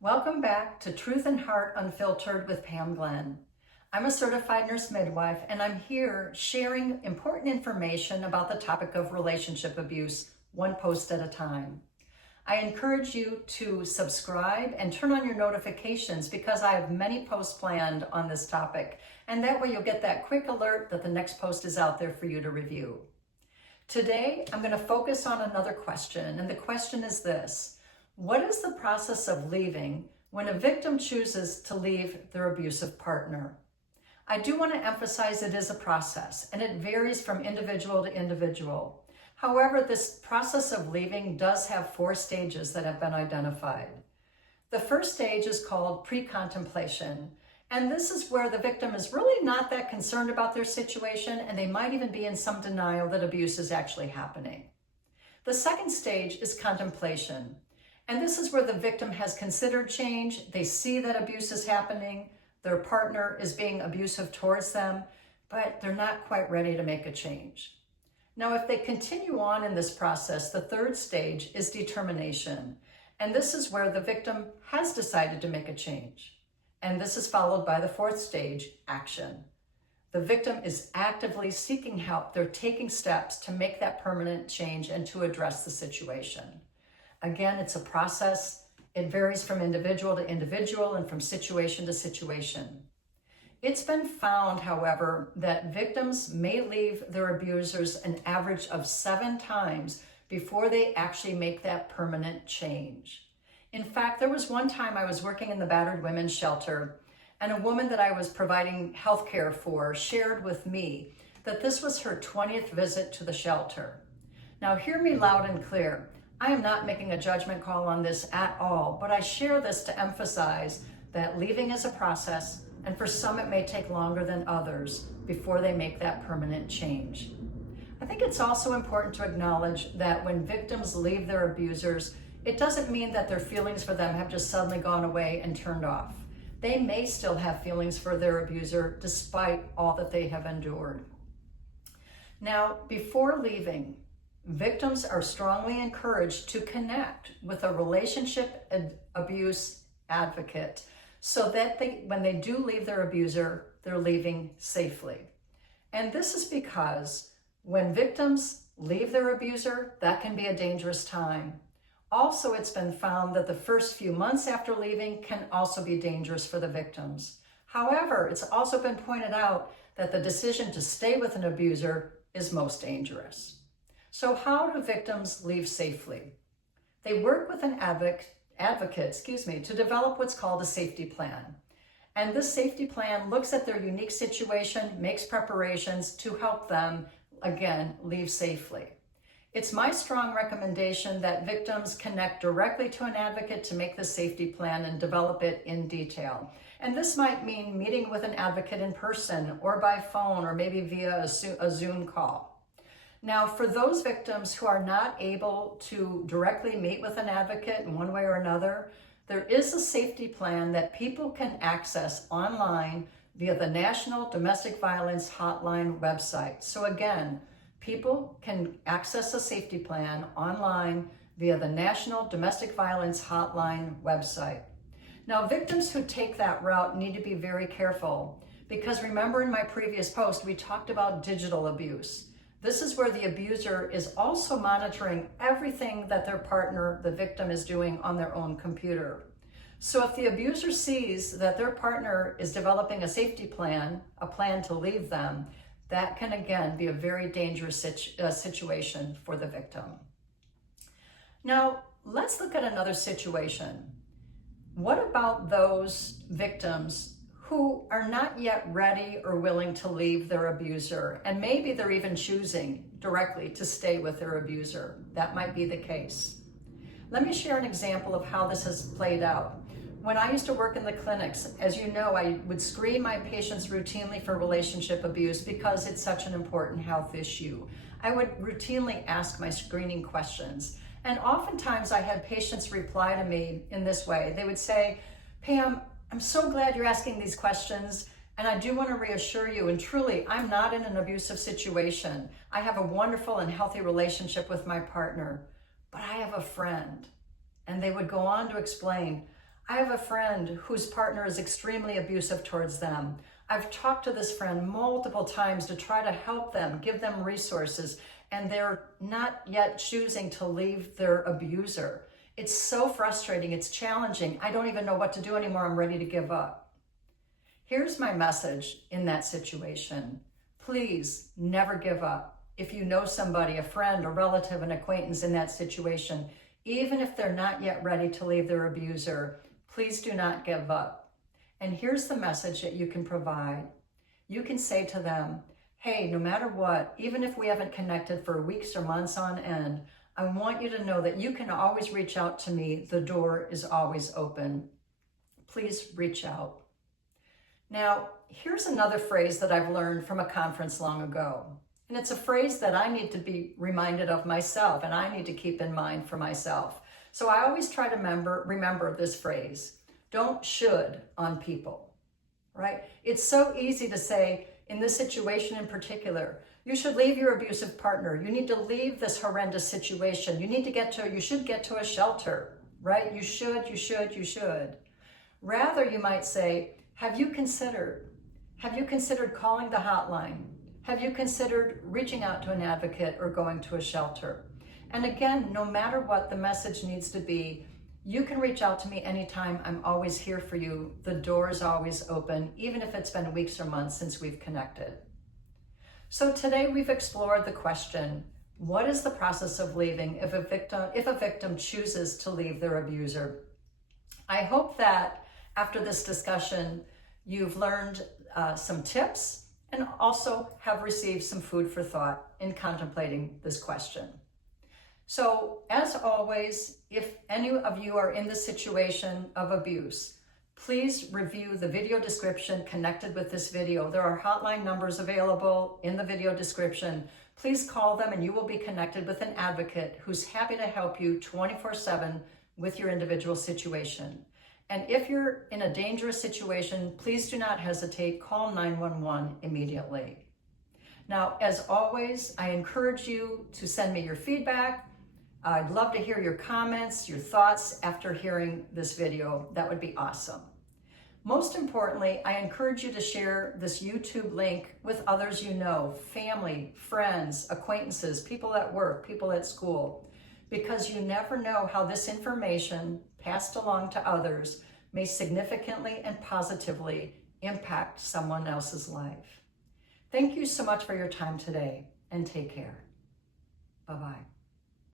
Welcome back to Truth and Heart Unfiltered with Pam Glenn. I'm a certified nurse midwife, and I'm here sharing important information about the topic of relationship abuse, one post at a time. I encourage you to subscribe and turn on your notifications because I have many posts planned on this topic, and that way you'll get that quick alert that the next post is out there for you to review. Today, I'm going to focus on another question, and the question is this: what is the process of leaving when a victim chooses to leave their abusive partner? I do want to emphasize it is a process, and it varies from individual to individual. However, this process of leaving does have 4 stages that have been identified. The first stage is called Precontemplation, and this is where the victim is really not that concerned about their situation, and they might even be in some denial that abuse is actually happening. The second stage is Contemplation, and this is where the victim has considered change. They see that abuse is happening, their partner is being abusive towards them, but they're not quite ready to make a change. Now, if they continue on in this process, the third stage is Determination, and this is where the victim has decided to make a change. And this is followed by the fourth stage, Action. The victim is actively seeking help. They're taking steps to make that permanent change and to address the situation. Again, it's a process. It varies from individual to individual and from situation to situation. It's been found, however, that victims may leave their abusers an average of 7 times before they actually make that permanent change. In fact, there was one time I was working in the battered women's shelter, and a woman that I was providing health care for shared with me that this was her 20th visit to the shelter. Now, hear me loud and clear. I am not making a judgment call on this at all, but I share this to emphasize that leaving is a process, and for some it may take longer than others before they make that permanent change. I think it's also important to acknowledge that when victims leave their abusers, it doesn't mean that their feelings for them have just suddenly gone away and turned off. They may still have feelings for their abuser despite all that they have endured. Now, before leaving, victims are strongly encouraged to connect with a relationship abuse advocate so that when they do leave their abuser, they're leaving safely. And this is because when victims leave their abuser, that can be a dangerous time. Also, it's been found that the first few months after leaving can also be dangerous for the victims. However, it's also been pointed out that the decision to stay with an abuser is most dangerous. So how do victims leave safely? They work with an advocate to develop what's called a safety plan. And this safety plan looks at their unique situation, makes preparations to help them, again, leave safely. It's my strong recommendation that victims connect directly to an advocate to make the safety plan and develop it in detail. And this might mean meeting with an advocate in person or by phone or maybe via a Zoom call. Now, for those victims who are not able to directly meet with an advocate in one way or another, there is a safety plan that people can access online via the National Domestic Violence Hotline website. So again, people can access a safety plan online via the National Domestic Violence Hotline website. Now, victims who take that route need to be very careful because remember in my previous post, we talked about digital abuse. This is where the abuser is also monitoring everything that their partner, the victim, is doing on their own computer. So if the abuser sees that their partner is developing a safety plan, a plan to leave them, that can again be a very dangerous situation for the victim. Now, let's look at another situation. What about those victims who are not yet ready or willing to leave their abuser, and maybe they're even choosing directly to stay with their abuser? That might be the case. Let me share an example of how this has played out. When I used to work in the clinics, as you know, I would screen my patients routinely for relationship abuse because it's such an important health issue. I would routinely ask my screening questions, and oftentimes I had patients reply to me in this way. They would say, "Pam, I'm so glad you're asking these questions, and I do want to reassure you, and truly, I'm not in an abusive situation. I have a wonderful and healthy relationship with my partner, but I have a friend." And they would go on to explain, I have a friend whose partner is extremely abusive towards them. I've talked to this friend multiple times to try to help them, give them resources, and they're not yet choosing to leave their abuser. It's so frustrating, it's challenging. I don't even know what to do anymore. I'm ready to give up. Here's my message in that situation. Please never give up. If you know somebody, a friend, a relative, an acquaintance in that situation, even if they're not yet ready to leave their abuser, please do not give up. And here's the message that you can provide. You can say to them, hey, no matter what, even if we haven't connected for weeks or months on end, I want you to know that you can always reach out to me. The door is always open. Please reach out. Now, here's another phrase that I've learned from a conference long ago. And it's a phrase that I need to be reminded of myself, and I need to keep in mind for myself. So I always try to remember this phrase. Don't should on people, right? It's so easy to say, in this situation in particular, you should leave your abusive partner. You need to leave this horrendous situation. You should get to a shelter, right? You should. Rather, you might say, have you considered calling the hotline? Have you considered reaching out to an advocate or going to a shelter? And again, no matter what the message needs to be, you can reach out to me anytime. I'm always here for you. The door is always open, even if it's been weeks or months since we've connected. So today we've explored the question, what is the process of leaving if a victim chooses to leave their abuser? I hope that after this discussion, you've learned some tips and also have received some food for thought in contemplating this question. So as always, if any of you are in the situation of abuse, please review the video description connected with this video. There are hotline numbers available in the video description. Please call them and you will be connected with an advocate who's happy to help you 24/7 with your individual situation. And if you're in a dangerous situation, please do not hesitate. Call 911 immediately. Now, as always, I encourage you to send me your feedback. I'd love to hear your comments, your thoughts after hearing this video. That would be awesome. Most importantly, I encourage you to share this YouTube link with others you know, family, friends, acquaintances, people at work, people at school, because you never know how this information passed along to others may significantly and positively impact someone else's life. Thank you so much for your time today, and take care. Bye-bye.